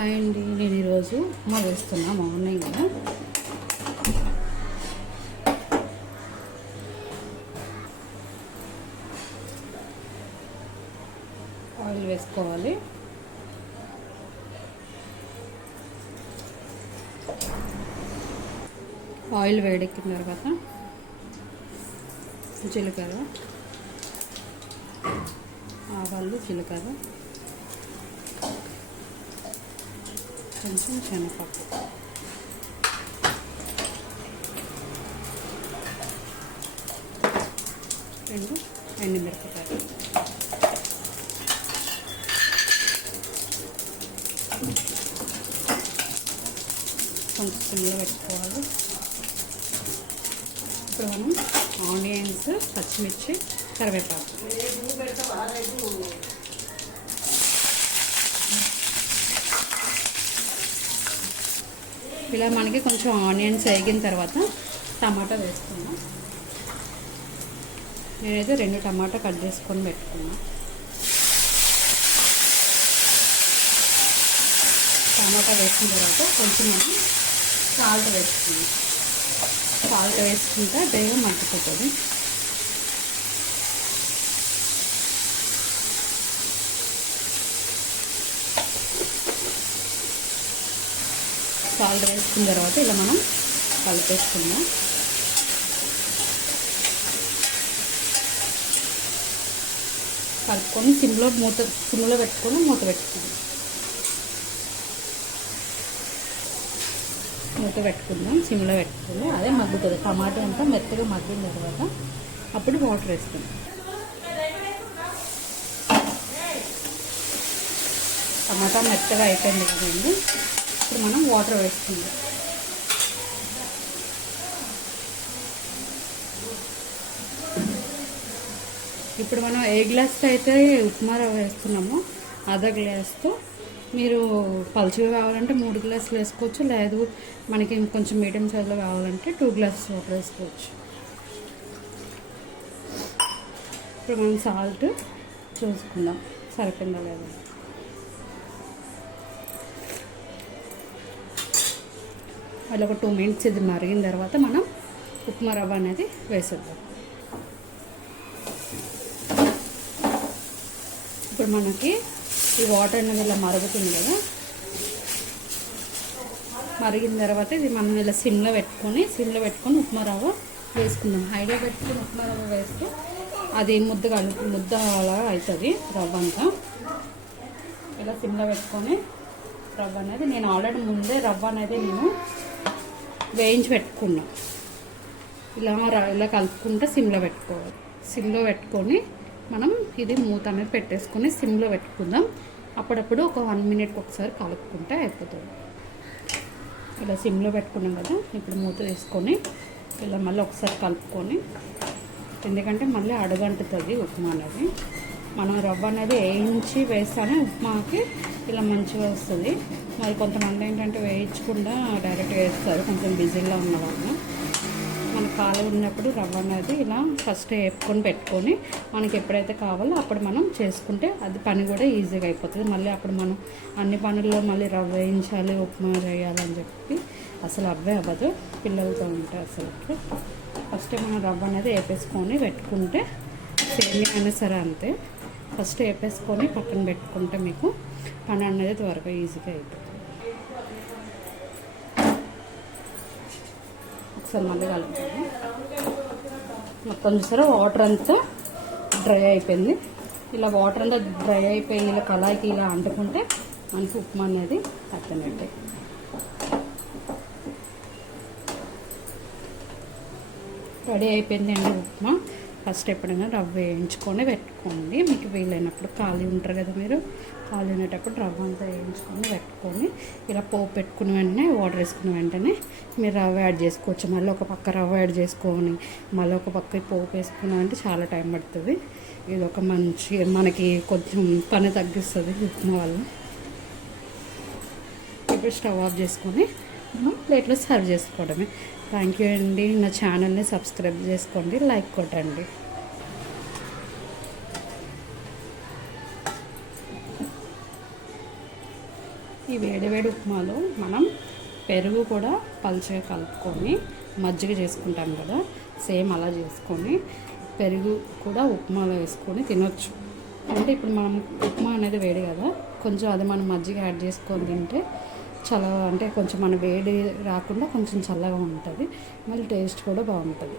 Hi అండి, నేను ఈరోజు ఉప్మా వేస్తున్నా. మార్నింగ్ ఆయిల్ వేసుకోవాలి. ఆయిల్ వేడెక్కిన తర్వాత జీలకర్ర, ఆవాలు, జీలకర్ర, కొంచెం శనగపప్పు, రెండు ఎండుమిరపకాయలు, కొంచెం సిమ్లో పెట్టుకోవాలి. ఇప్పుడు మనం ఆనియన్స్, పచ్చిమిర్చి, కరివేపాకు ఇలా మనకి కొంచెం ఆనియన్స్ వేగిన తర్వాత టమాటా వేసుకున్నాం. నేనైతే 2 టమాటా కట్ చేసుకొని పెట్టుకున్నాను. టమాటా వేసిన తర్వాత కొంచెం మనం సాల్ట్ వేసుకున్నాం. సాల్ట్ వేసుకుంటే బేగా మగ్గిపోతుంది. సాల్ట్ వేసుకున్న తర్వాత ఇలా మనం కలిపేసుకుందాం. కలుపుకొని సిమ్లో పెట్టుకొని మూత పెట్టుకుందాం. సిమ్లో పెట్టుకుని అదే మగ్గుతుంది. టమాటా అంతా మెత్తగా మగ్గిన తర్వాత అప్పుడు వాటర్ వేసుకుందాం. టమాటా మెత్తగా అయిపోయింది కదండి. ఇప్పుడు మనం వాటర్ వేసుకుందాం. ఇప్పుడు మనం ఏ గ్లాస్తో అయితే ఉప్మా రవ్వ వేస్తున్నామో అదే గ్లాస్తో మీరు పలుచగా కావాలంటే 3 గ్లాసులు వేసుకోవచ్చు. లేదు మనకి కొంచెం మీడియం సైజులో కావాలంటే 2 గ్లాసెస్ వాటర్ వేసుకోవచ్చు. ఇప్పుడు మనం సాల్ట్ చూసుకుందాం సరిపోయిందా లేదా. మళ్ళీ ఒక 2 మినిట్స్ ఇది మరిగిన తర్వాత మనం ఉప్మా రవ్వ అనేది వేసేద్దాం. ఇప్పుడు మనకి ఈ వాటర్ అనేది ఇలా మరుగుతుంది కదా. మరిగిన తర్వాత ఇది మనం ఇలా సిమ్లో పెట్టుకొని ఉప్మా రవ్వ వేసుకుందాం. హైలో పెట్టుకుని ఉప్మా రవ్వ వేస్తే అది ముద్ద అలా అవుతుంది రవ్వ అంతా. ఇలా సిమ్లో పెట్టుకొని రవ్వ అనేది నేను ఆల్రెడీ ముందే రవ్వ అనేది నేను వేయించి పెట్టుకున్నా. ఇలా కలుపుకుంటే సిమ్లో పెట్టుకోవాలి. సిమ్లో పెట్టుకొని మనం ఇది మూత అనేది పెట్టేసుకొని సిమ్లో పెట్టుకుందాం. అప్పుడప్పుడు ఒక 1 మినిట్ ఒకసారి కలుపుకుంటే అయిపోతుంది. ఇలా సిమ్లో పెట్టుకున్నాం కదా. ఇప్పుడు మూత తీసుకొని ఇలా మళ్ళీ ఒకసారి కలుపుకొని, ఎందుకంటే మళ్ళీ అడుగంటుతుంది ఉప్మా అనేది. మనం రవ్వ అనేది వేయించి వేస్తానే ఉప్మాకి ఇలా మంచిగా వస్తుంది. మరి కొంతమంది ఏంటంటే వేయించకుండా డైరెక్ట్ వేస్తారు, కొంచెం బిజీగా ఉన్న వాళ్ళు. మనకు ఖాళీ ఉన్నప్పుడు రవ్వ అనేది ఇలా ఫస్ట్ వేపుకొని పెట్టుకొని మనకి ఎప్పుడైతే కావాలో అప్పుడు మనం చేసుకుంటే అది పని కూడా ఈజీగా అయిపోతుంది. మళ్ళీ అప్పుడు మనం అన్ని పనుల్లో మళ్ళీ రవ్వ వేయించాలి, ఉప్మా చేయాలని చెప్పి అసలు అవ్వదు. పిల్లలతో ఉంటే అసలుకి ఫస్ట్ మనం రవ్వ అనేది వేపేసుకొని పెట్టుకుంటే సేమియా అయినా సరే అంతే. ఫస్ట్ వేపేసుకొని పక్కన పెట్టుకుంటే మీకు పని అనేది త్వరగా ఈజీగా అయిపోతుంది. ఒకసారి మళ్ళీ కలుపుతాము. మొత్తం చూసారా వాటర్ అంతా డ్రై అయిపోయింది. ఇలా వాటర్ అంతా డ్రై అయిపోయి ఇలా కళాయికి ఇలా అంటుకుంటే మనకి ఉప్మా అనేది అర్థమైంది. రెడీ అయిపోయింది అండి ఉప్మా. ఫస్ట్ ఎప్పుడైనా రవ్వ వేయించుకొని పెట్టుకోండి. మీకు వీలైనప్పుడు ఖాళీ ఉంటారు కదా, మీరు ఖాళీ ఉండేటప్పుడు రవ్వ అంతా వేయించుకొని పెట్టుకొని ఇలా పోపు పెట్టుకున్న వెంటనే వాటర్ వేసుకున్న వెంటనే మీరు రవ్వ యాడ్ చేసుకోవచ్చు. మళ్ళీ ఒక పక్క రవ్వ యాడ్ చేసుకొని మళ్ళీ ఒక పక్క పోపు వేసుకున్నామంటే చాలా టైం పడుతుంది. ఇది ఒక మంచి మనకి కొంచెం పని తగ్గిస్తుంది ఉప్మా వల్ల. ఇప్పుడు స్టవ్ ఆఫ్ చేసుకొని మనం ప్లేట్లో సర్వ్ చేసుకోవడమే. థ్యాంక్ యూ అండి. నా ఛానల్ని సబ్స్క్రైబ్ చేసుకోండి, లైక్ కొట్టండి. ఈ వేడివేడి ఉప్మాలో మనం పెరుగు కూడా పలుచగా కలుపుకొని మజ్జిగ చేసుకుంటాం కదా, సేమ్ అలా చేసుకొని పెరుగు కూడా ఉప్మాలో వేసుకొని తినొచ్చు. అంటే ఇప్పుడు మనం ఉప్మా అనేది వేడి కదా, కొంచెం అది మనం మజ్జిగ యాడ్ చేసుకొని తింటే చాలా అంటే కొంచెం మన వేడి రాకుండా కొంచెం చల్లగా ఉంటుంది, మళ్ళీ టేస్ట్ కూడా బాగుంటుంది.